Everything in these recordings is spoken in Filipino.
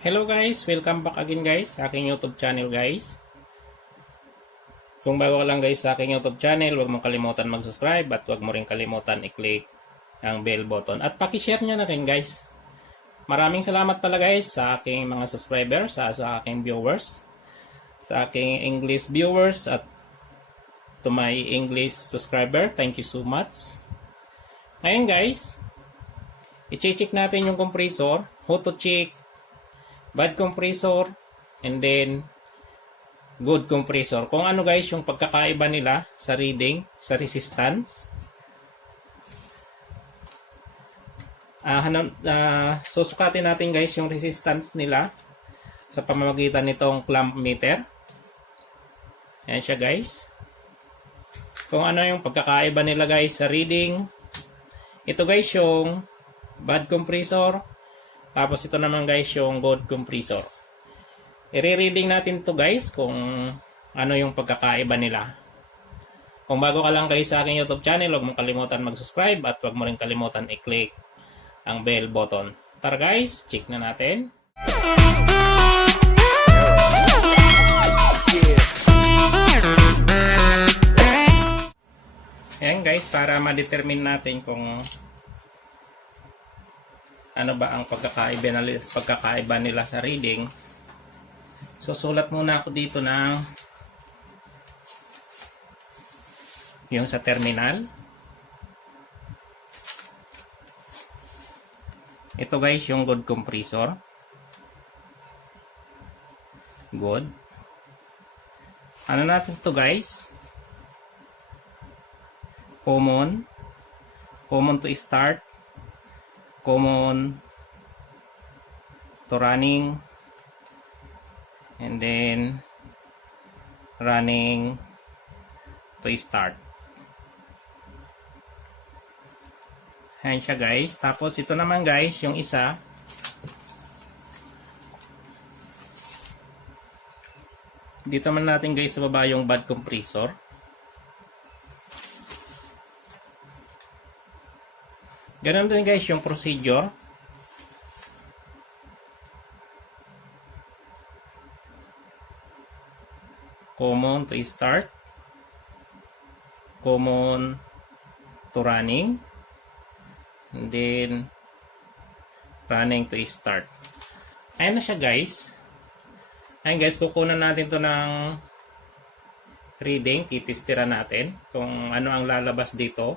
Hello guys, welcome back again guys sa aking YouTube channel guys. Kung bago ka lang guys sa aking YouTube channel, huwag mong kalimutan mag-subscribe at huwag mo rin kalimutan i-click ang bell button at paki-share nyo na rin guys. Maraming salamat pala guys sa aking mga subscribers, sa aking viewers, sa aking English viewers at to my English subscriber. Thank you so much. Ngayon guys, i-check natin yung compressor, how to check bad compressor and then good compressor. Kung ano guys yung pagkakaiba nila sa reading, sa resistance. Susukatin natin guys yung resistance nila sa pamamagitan nitong clamp meter. Ayan siya guys. Kung ano yung pagkakaiba nila guys sa reading. Ito guys yung bad compressor. Tapos ito naman guys yung good compressor. I-reading natin to guys kung ano yung pagkakaiba nila. Kung bago ka lang guys sa aking YouTube channel, huwag mong kalimutan mag-subscribe at huwag mo rin kalimutan i-click ang bell button. Tara guys, check na natin. Ayan guys, para ma-determine natin kung ano ba ang pagkakaiba nila sa reading. Susulat muna ako dito ng yung sa terminal. Ito guys yung good compressor. Good. Ano natin to guys? Common to start, common to running, and then running to start. Ayan siya guys. Tapos ito naman guys, yung isa. Dito man natin guys sa baba yung bad compressor. Ganun din guys yung procedure. Common to start, common to running, and then running to start. Ayan na siya guys. Ayan guys, kukunan natin to ng reading. Titestira natin kung ano ang lalabas dito.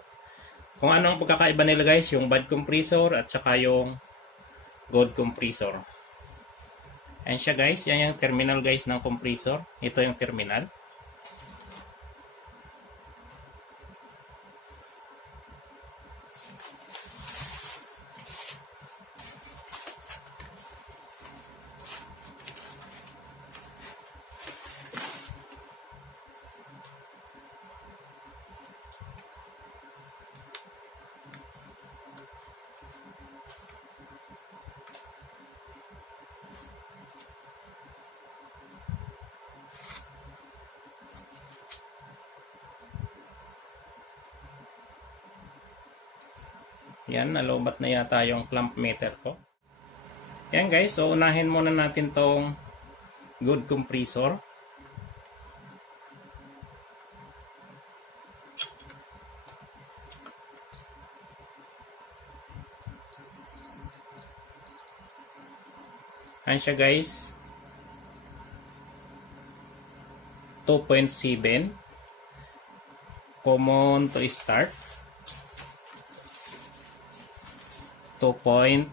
Kung ano ang pagkakaiba nila guys, yung bad compressor at saka yung good compressor. Ayan siya guys, yan yung terminal guys ng compressor. Ito yung terminal. Yan, nalobat na yata yung clamp meter ko. Yan guys, so unahin muna natin tong good compressor. Yan siya guys. 2.7 common to start. 2.7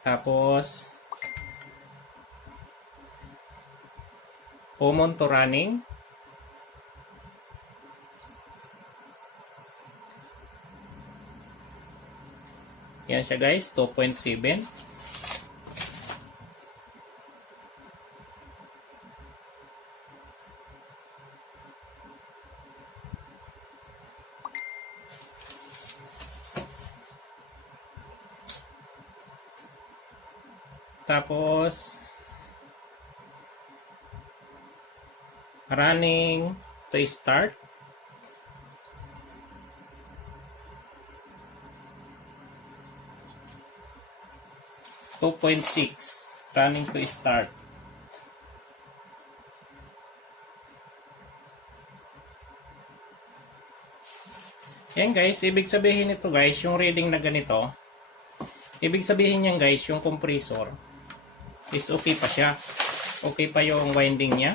tapos common to running, yan siya guys, 2.7. Tapos running to start. Running to start. Yan guys, ibig sabihin nito guys, yung reading na ganito, ibig sabihin niyan guys, yung compressor is okay pa siya. Okay pa yung winding niya.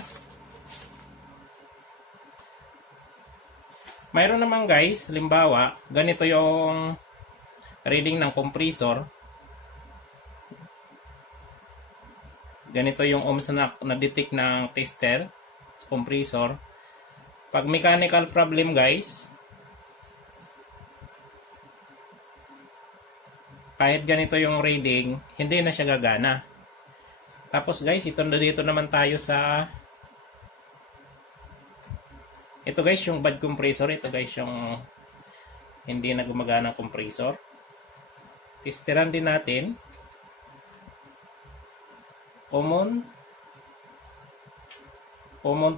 Mayroon naman guys, limbawa, ganito yung reading ng compressor. Ganito yung ohms na detect ng tester, compressor. Pag mechanical problem guys, kahit ganito yung reading, hindi na siya gagana. Tapos guys, dito naman tayo sa ito guys, yung bad compressor. Ito guys, yung hindi na gumagana compressor. Testeran din natin. Common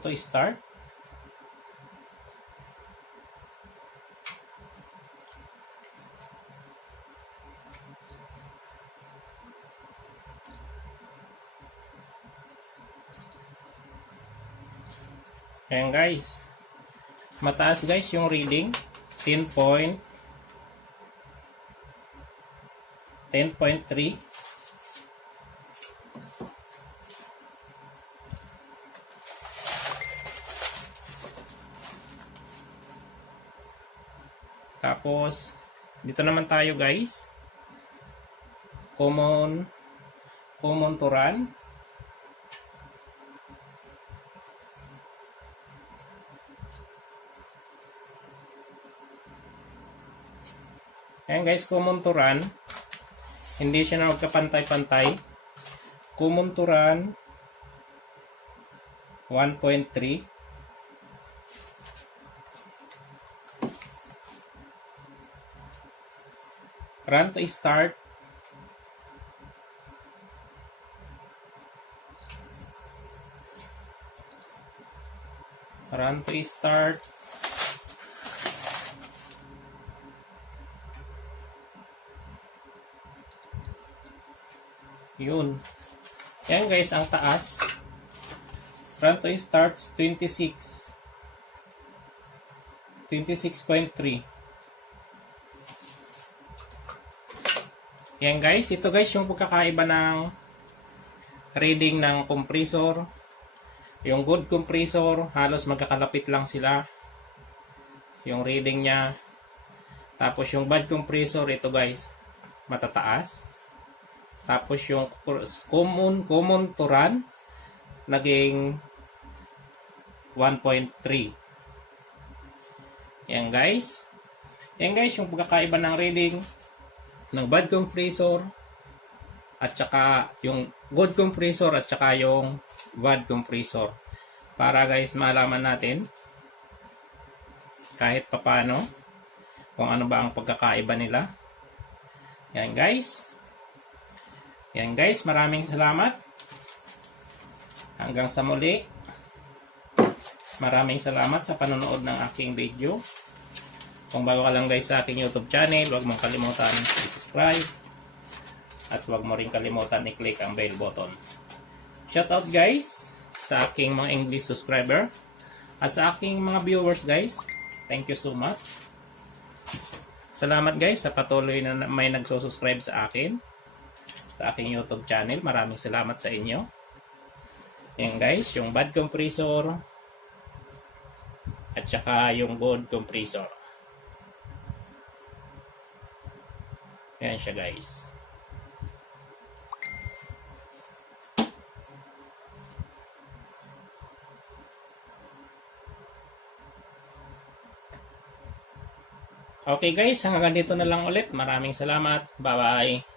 to start. Ayan guys, mataas guys yung reading, 10.3. Tapos dito naman tayo guys, common to run. Ayan guys, common to run. Hindi siya na magkapantay-pantay. Common to run 1.3. Run to start. Run to start. Yun. Yan guys, ang taas. Run to start 26.3. Yan guys, ito guys yung pagkakaiba ng reading ng compressor. Yung good compressor, halos magkakalapit lang sila. Yung reading niya. Tapos yung bad compressor, ito guys, matataas. Tapos yung common to run, naging 1.3. Yan guys. Yan guys, yung pagkakaiba ng reading ng bad compressor at saka yung good compressor at saka yung bad compressor, para guys malaman natin kahit papano kung ano ba ang pagkakaiba nila. Yan guys, maraming salamat. Hanggang sa muli, maraming salamat sa panonood ng aking video. Kung bago ka lang guys sa aking YouTube channel, huwag mong kalimutan i-subscribe at huwag mo rin kalimutan i-click ang bell button. Shoutout guys sa aking mga English subscriber at sa aking mga viewers guys. Thank you so much. Salamat guys sa patuloy na may nagsusubscribe sa akin, sa aking YouTube channel. Maraming salamat sa inyo. Yan guys, yung bad compressor at saka yung good compressor. Yan siya guys. Okay guys, hanggang dito na lang ulit. Maraming salamat. Bye bye.